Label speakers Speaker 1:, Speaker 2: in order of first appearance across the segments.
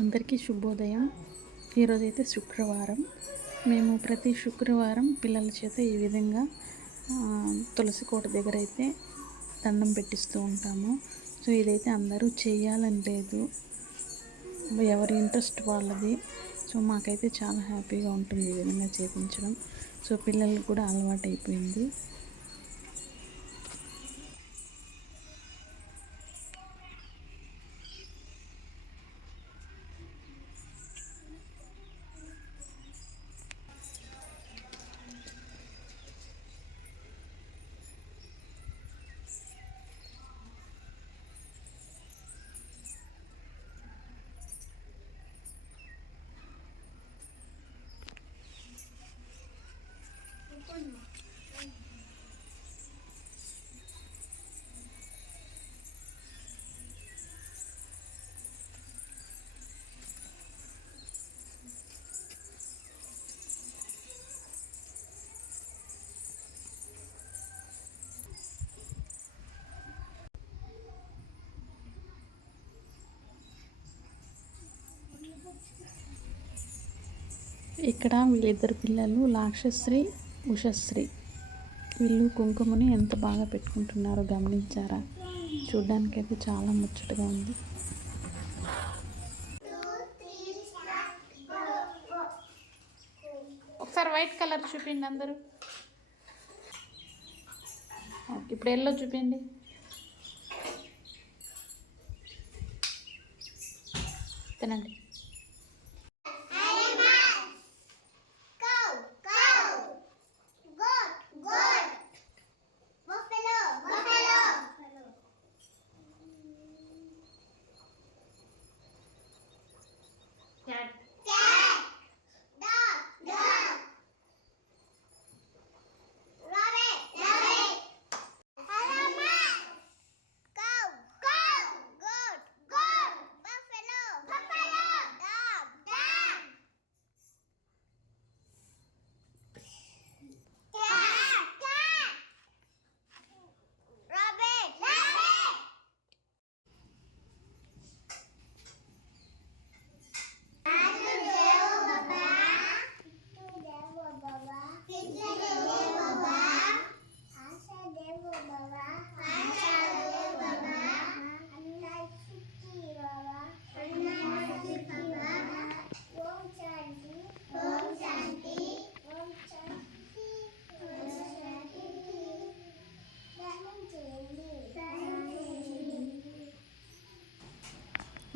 Speaker 1: అందరికీ శుభోదయం. ఈరోజైతే శుక్రవారం. మేము ప్రతి శుక్రవారం పిల్లల చేత ఈ విధంగా తులసి కోట దగ్గర అయితే దండం పెట్టిస్తూ ఉంటాము. సో ఇదైతే అందరూ చేయాలని లేదు. ఎవరి ఇంట్రెస్ట్ వాళ్ళది. సో మాకైతే చాలా హ్యాపీగా ఉంటుంది ఈ విధంగా చేయించడం సో పిల్లలకు కూడా అలవాటు అయిపోయింది ఇక్కడ వీళ్ళిద్దరు పిల్లలు లాక్షశ్రీ ఉషశ్రీ. వీళ్ళు కుంకుమని ఎంత బాగా పెట్టుకుంటున్నారో గమనించారా? చూడ్డానికైతే చాలా ముచ్చటగా ఉంది. ఒకసారి వైట్ కలర్ చూపిండి అందరూ. ఇప్పుడు ఎల్లో చూపిండి తినండి.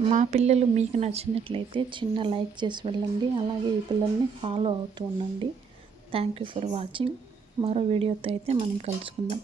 Speaker 1: మా పిల్లలు మీకు నచ్చినట్లయితే చిన్న లైక్ చేసి వెళ్ళండి. అలాగే ఈ పిల్లల్ని ఫాలో అవుతూ ఉండండి. థ్యాంక్ యూ ఫర్ వాచింగ్ మరో వీడియోతో అయితే మనం కలుసుకుందాం.